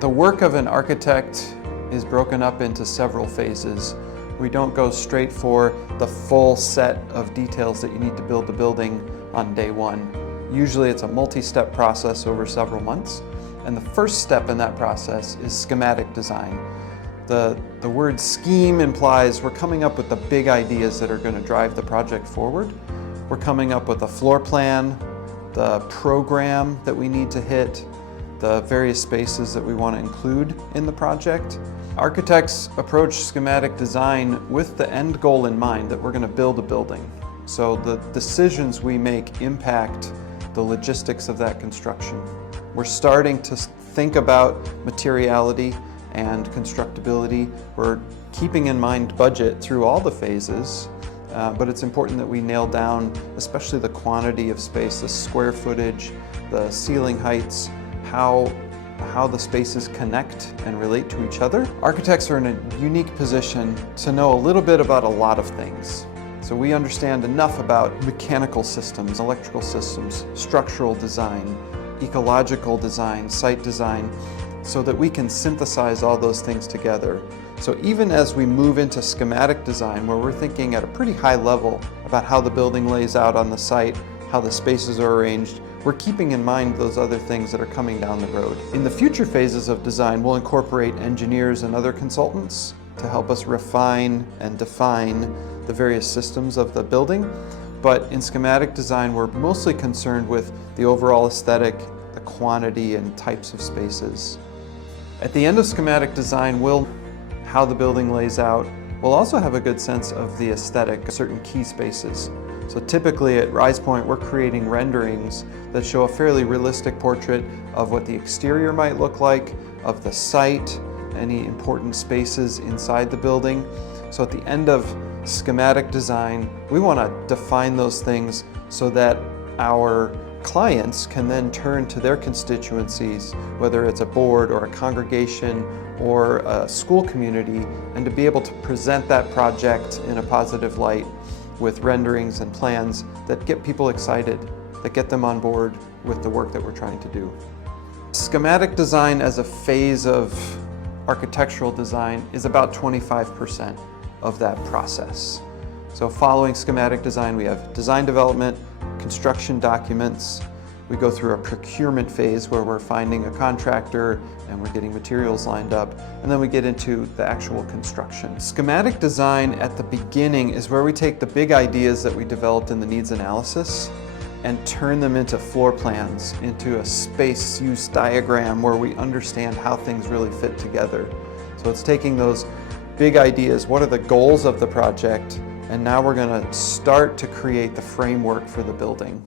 The work of an architect is broken up into several phases. We don't go straight for the full set of details that you need to build the building on day one. Usually it's a multi-step process over several months, and the first step in that process is schematic design. The word scheme implies we're coming up with the big ideas that are going to drive the project forward. We're coming up with a floor plan, the program that we need to hit, the various spaces that we want to include in the project. Architects approach schematic design with the end goal in mind, that we're going to build a building. So the decisions we make impact the logistics of that construction. We're starting to think about materiality and constructability. We're keeping in mind budget through all the phases, but it's important that we nail down especially the quantity of space, the square footage, the ceiling heights, how the spaces connect and relate to each other. Architects are in a unique position to know a little bit about a lot of things. So we understand enough about mechanical systems, electrical systems, structural design, ecological design, site design, so that we can synthesize all those things together. So even as we move into schematic design, where we're thinking at a pretty high level about how the building lays out on the site, how the spaces are arranged, we're keeping in mind those other things that are coming down the road. In the future phases of design, we'll incorporate engineers and other consultants to help us refine and define the various systems of the building. But in schematic design, we're mostly concerned with the overall aesthetic, the quantity and types of spaces. At the end of schematic design, how the building lays out. We'll also have a good sense of the aesthetic, certain key spaces. So typically at Risepointe, we're creating renderings that show a fairly realistic portrait of what the exterior might look like, of the site, any important spaces inside the building. So at the end of schematic design, we want to define those things so that our clients can then turn to their constituencies, whether it's a board or a congregation or a school community, and to be able to present that project in a positive light with renderings and plans that get people excited, that get them on board with the work that we're trying to do. Schematic design as a phase of architectural design is about 25% of that process. So following schematic design, we have design development, construction documents. We go through a procurement phase where we're finding a contractor and we're getting materials lined up, and then we get into the actual construction. Schematic design at the beginning is where we take the big ideas that we developed in the needs analysis and turn them into floor plans, into a space use diagram where we understand how things really fit together. So it's taking those big ideas, what are the goals of the project, and now we're going to start to create the framework for the building.